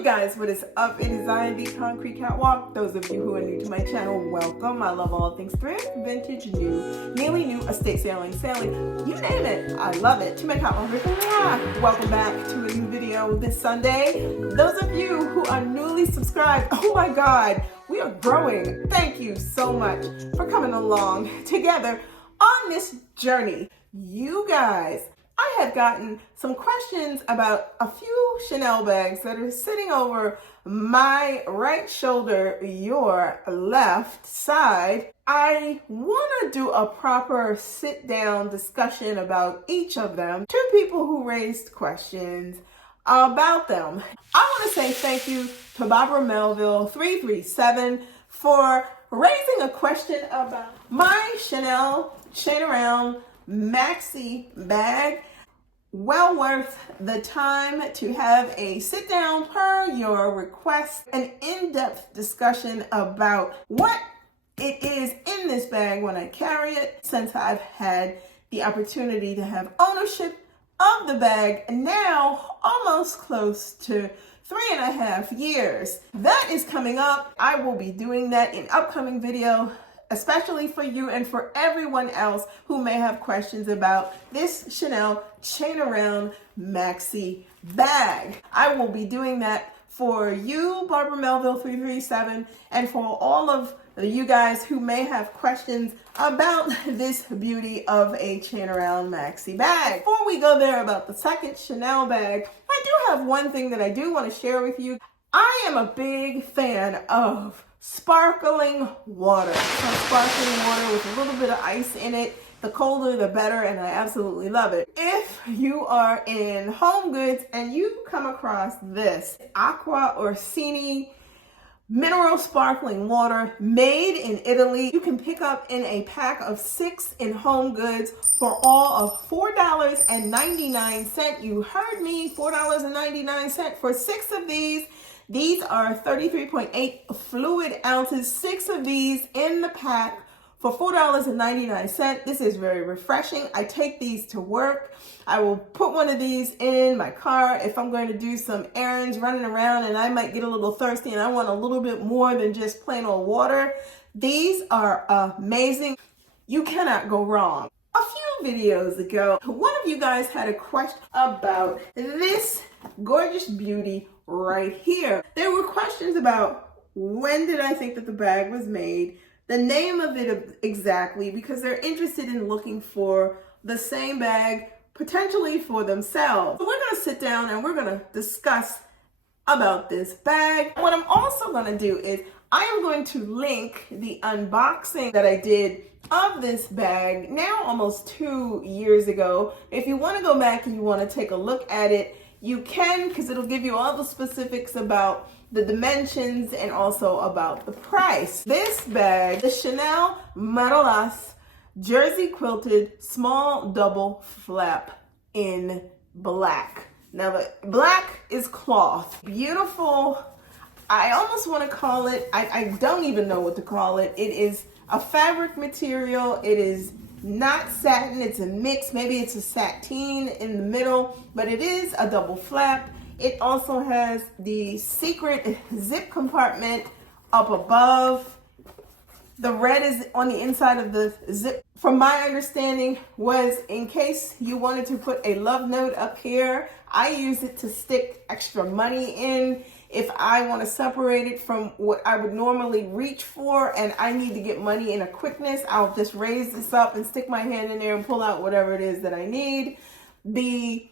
you guys, what is up? It is I, the Concrete Catwalk. Those of you who are new to my channel, welcome. I love all things thrift, vintage, new, nearly new, estate sailing, you name it. I love it. To my catwalk, welcome back to a new video this Sunday. Those of you who are newly subscribed, oh my God, we are growing. Thank you so much for coming along together on this journey. You guys, I have gotten some questions about a few Chanel bags that are sitting over my right shoulder, your left side. I want to do a proper sit-down discussion about each of them. Two people who raised questions about them. I want to say thank you to Barbara Melville 337 for raising a question about my Chanel Chain Around Maxi bag. Well worth the time to have a sit down per your request, an in-depth discussion about what it is in this bag when I carry it, since I've had the opportunity to have ownership of the bag now almost close to 3.5 years. That is coming up. I will be doing that in upcoming video, especially for you and for everyone else who may have questions about this Chanel Chain Around Maxi bag. I will be doing that for you, Barbara Melville 337, and for all of you guys who may have questions about this beauty of a Chain Around Maxi bag. Before we go there about the second Chanel bag, I do have one thing that I do want to share with you. I am a big fan of sparkling water. Some sparkling water with a little bit of ice in it. The colder the better, and I absolutely love it. If you are in Home Goods and you come across this Acqua Orsini mineral sparkling water made in Italy, you can pick up in a pack of 6 in Home Goods for all of $4.99. You heard me, $4.99 for 6 of these. These are 33.8 fluid ounces, 6 of these in the pack for $4.99. This is very refreshing. I take these to work. I will put one of these in my car if I'm going to do some errands, running around, and I might get a little thirsty and I want a little bit more than just plain old water. These are amazing. You cannot go wrong. A few videos ago, one of you guys had a question about this gorgeous beauty right here. There were questions about when did I think that the bag was made, the name of it exactly, because they're interested in looking for the same bag potentially for themselves. So we're going to sit down and we're going to discuss about this bag. What I'm also going to do is I am going to link the unboxing that I did of this bag now almost 2 years ago. If you want to go back and you want to take a look at it, you can, because it'll give you all the specifics about the dimensions and also about the price. This bag, the Chanel Marollas jersey quilted small double flap in black. Now the black is cloth. Beautiful. I almost want to call it, I don't even know what to call it. It is a fabric material. It is not satin, it's a mix. Maybe it's a sateen in the middle, but it is a double flap. It also has the secret zip compartment up above. The red is on the inside of the zip. From my understanding was in case you wanted to put a love note up here. I use it to stick extra money in. If I want to separate it from what I would normally reach for and I need to get money in a quickness, I'll just raise this up and stick my hand in there and pull out whatever it is that I need. The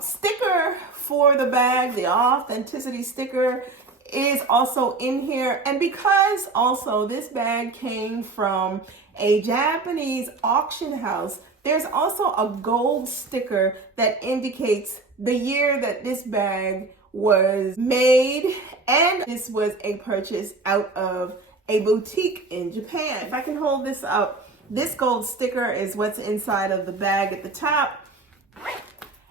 sticker for the bag, the authenticity sticker, is also in here. And because also this bag came from a Japanese auction house, there's also a gold sticker that indicates the year that this bag was made, and this was a purchase out of a boutique in Japan. If I can hold this up, this gold sticker is what's inside of the bag at the top,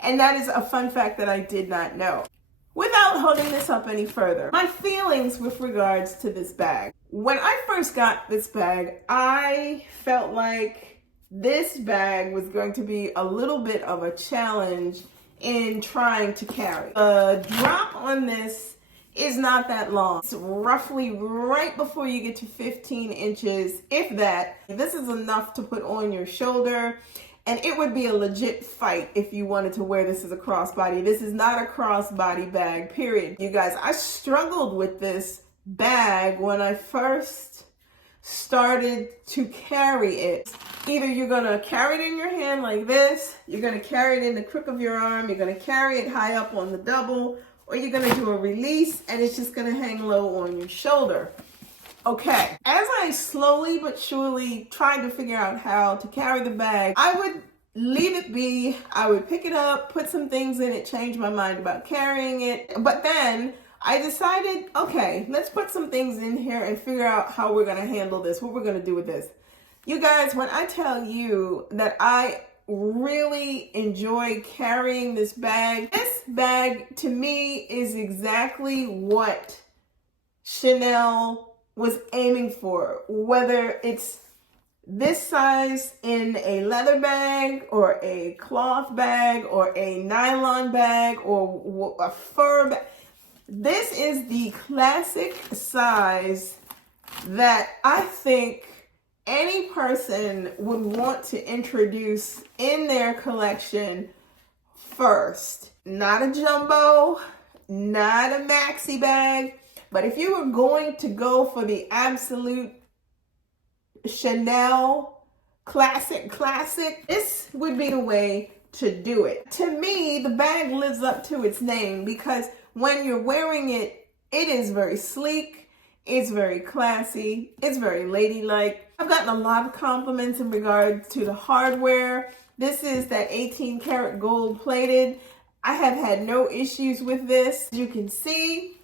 and that is a fun fact that I did not know. Without holding this up any further, my feelings with regards to this bag. When I first got this bag, I felt like this bag was going to be a little bit of a challenge in trying to carry. The drop on this is not that long. It's roughly right before you get to 15 inches, if that. This is enough to put on your shoulder, and it would be a legit fight if you wanted to wear this as a crossbody. This is not a crossbody bag, period. You guys, I struggled with this bag when I first started to carry it. Either you're gonna carry it in your hand like this, you're gonna carry it in the crook of your arm, you're gonna carry it high up on the double, or you're gonna do a release and it's just gonna hang low on your shoulder. Okay, as I slowly but surely tried to figure out how to carry the bag, I would leave it be, I would pick it up, put some things in it, change my mind about carrying it, but then I decided, okay, let's put some things in here and figure out how we're gonna handle this, what we're gonna do with this. You guys, when I tell you that I really enjoy carrying this bag to me is exactly what Chanel was aiming for. Whether it's this size in a leather bag or a cloth bag or a nylon bag or a fur bag, this is the classic size that I think any person would want to introduce in their collection first. Not a jumbo, not a maxi bag, but if you were going to go for the absolute Chanel classic, this would be the way to do it. To me, the bag lives up to its name because when you're wearing it, it is very sleek, it's very classy, it's very ladylike. I've gotten a lot of compliments in regards to the hardware. This is that 18 karat gold plated. I have had no issues with this. As you can see,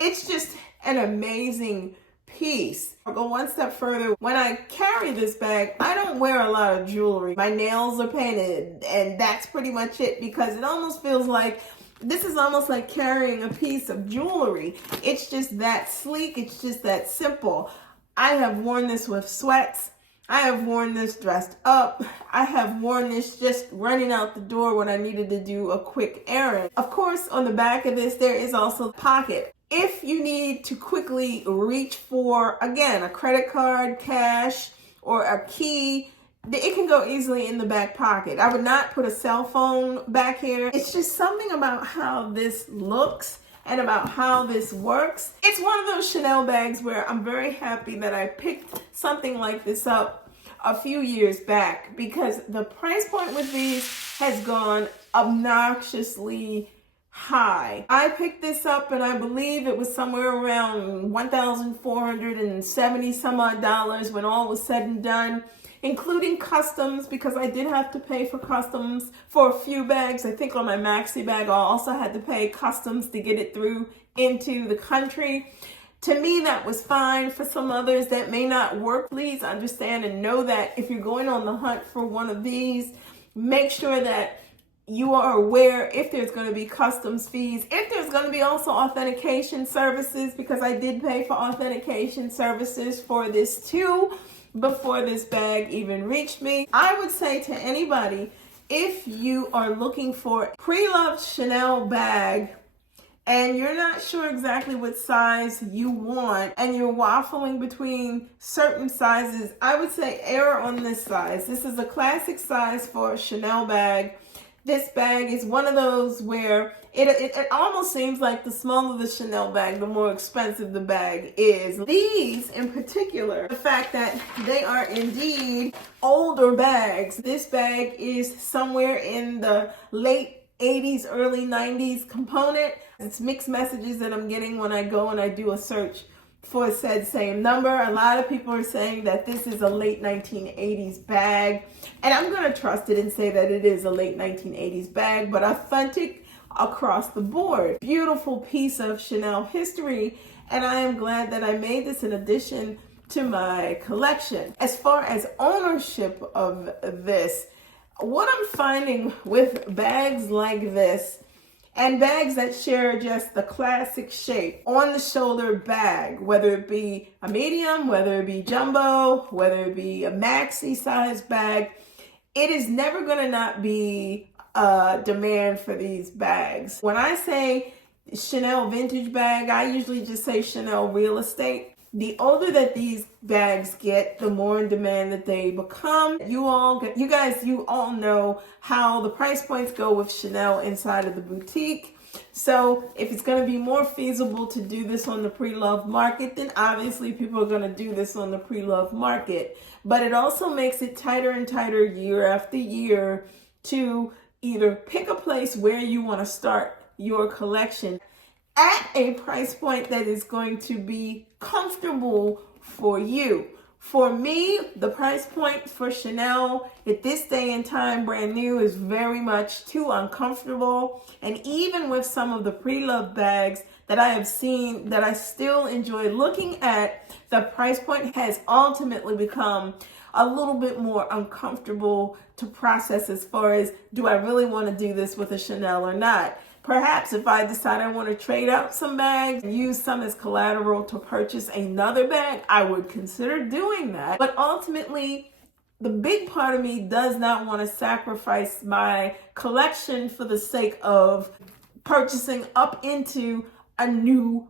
it's just an amazing piece. I'll go one step further. When I carry this bag, I don't wear a lot of jewelry. My nails are painted and that's pretty much it because it almost feels like this is almost like carrying a piece of jewelry. It's just that sleek. It's just that simple. I have worn this with sweats. I have worn this dressed up. I have worn this just running out the door when I needed to do a quick errand. Of course, on the back of this, there is also a pocket. If you need to quickly reach for, again, a credit card, cash, or a key, it can go easily in the back pocket. I would not put a cell phone back here. It's just something about how this looks and about how this works. It's one of those Chanel bags where I'm very happy that I picked something like this up a few years back because the price point with these has gone obnoxiously high. I picked this up and I believe it was somewhere around $1,470 some odd dollars when all was said and done, including customs, because I did have to pay for customs for a few bags. I think on my maxi bag, I also had to pay customs to get it through into the country. To me, that was fine. For some others, that may not work. Please understand and know that if you're going on the hunt for one of these, make sure that you are aware if there's going to be customs fees, if there's going to be also authentication services, because I did pay for authentication services for this too before this bag even reached me. I would say to anybody, if you are looking for a pre-loved Chanel bag and you're not sure exactly what size you want and you're waffling between certain sizes, I would say err on this size. This is a classic size for a Chanel bag. This bag is one of those where it almost seems like the smaller the Chanel bag, the more expensive the bag is. These in particular, the fact that they are indeed older bags. This bag is somewhere in the late 80s, early 90s component. It's mixed messages that I'm getting when I go and I do a search for said same number. A lot of people are saying that this is a late 1980s bag, and I'm going to trust it and say that it is a late 1980s bag, but authentic across the board. Beautiful piece of Chanel history, and I am glad that I made this an addition to my collection. As far as ownership of this, what I'm finding with bags like this and bags that share just the classic shape on the shoulder bag, whether it be a medium, whether it be jumbo, whether it be a maxi size bag, it is never going to not be a demand for these bags. When I say Chanel vintage bag. I usually just say Chanel real estate. The older that these bags get, the more in demand that they become. You guys all know how the price points go with Chanel inside of the boutique. So if it's going to be more feasible to do this on the pre-loved market, then obviously people are going to do this on the pre-loved market. But it also makes it tighter and tighter year after year to either pick a place where you want to start your collection at a price point that is going to be comfortable for you. For me, the price point for Chanel at this day and time, brand new, is very much too uncomfortable. And even with some of the pre-loved bags that I have seen that I still enjoy looking at, the price point has ultimately become a little bit more uncomfortable to process as far as, do I really want to do this with a Chanel or not? Perhaps if I decide I want to trade out some bags and use some as collateral to purchase another bag, I would consider doing that. But ultimately, the big part of me does not want to sacrifice my collection for the sake of purchasing up into a new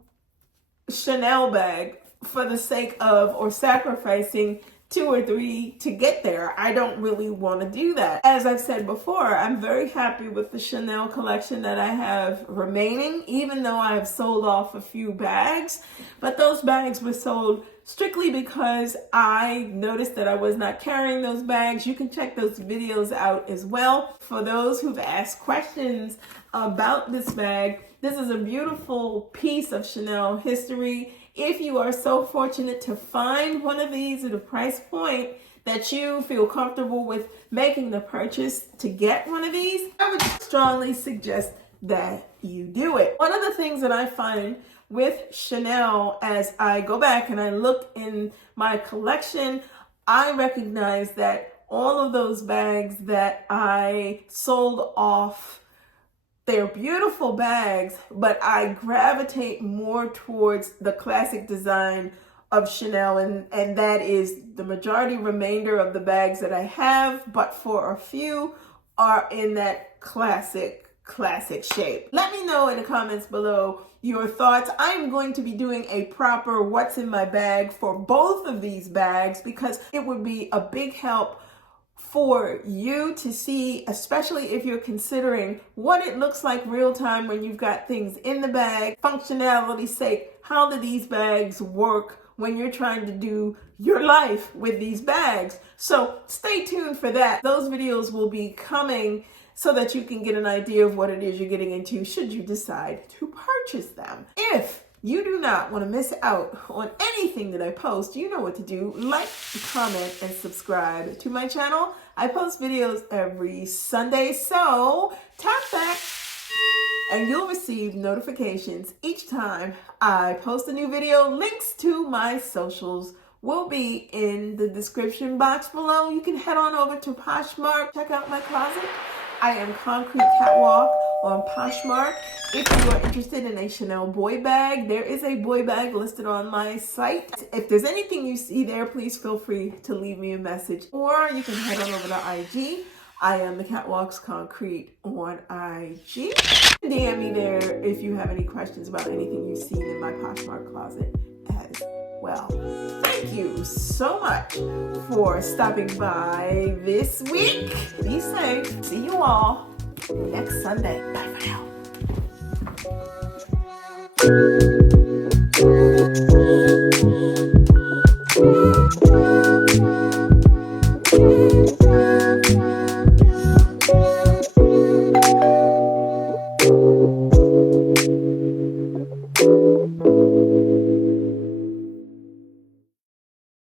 Chanel bag for the sake of, or sacrificing 2 or 3 to get there. I don't really want to do that. As I've said before, I'm very happy with the Chanel collection that I have remaining, even though I have sold off a few bags. But those bags were sold strictly because I noticed that I was not carrying those bags. You can check those videos out as well. For those who've asked questions about this bag, this is a beautiful piece of Chanel history. If you are so fortunate to find one of these at a price point that you feel comfortable with making the purchase to get one of these, I would strongly suggest that you do it. One of the things that I find with Chanel, as I go back and I look in my collection, I recognize that all of those bags that I sold off, they're beautiful bags, but I gravitate more towards the classic design of Chanel, and that is the majority remainder of the bags that I have, but for a few are in that classic shape. Let me know in the comments below your thoughts. I'm going to be doing a proper what's in my bag for both of these bags because it would be a big help for you to see, especially if you're considering what it looks like real time when you've got things in the bag. Functionality's sake, how do these bags work when you're trying to do your life with these bags? So stay tuned for that. Those videos will be coming so that you can get an idea of what it is you're getting into should you decide to purchase them. If you do not want to miss out on anything that I post, you know what to do. Like, comment, and subscribe to my channel. I post videos every Sunday, so tap that and you'll receive notifications each time I post a new video. Links to my socials will be in the description box below. You can head on over to Poshmark, check out my closet. I am Concrete Catwalk on Poshmark. If you are interested in a Chanel boy bag, there is a boy bag listed on my site. If there's anything you see there, please feel free to leave me a message. Or you can head on over to IG. I am the Catwalk's Concrete on IG. DM me there if you have any questions about anything you've seen in my Poshmark closet as well. Thank you so much for stopping by this week. Be safe. See you all next Sunday. Bye for now.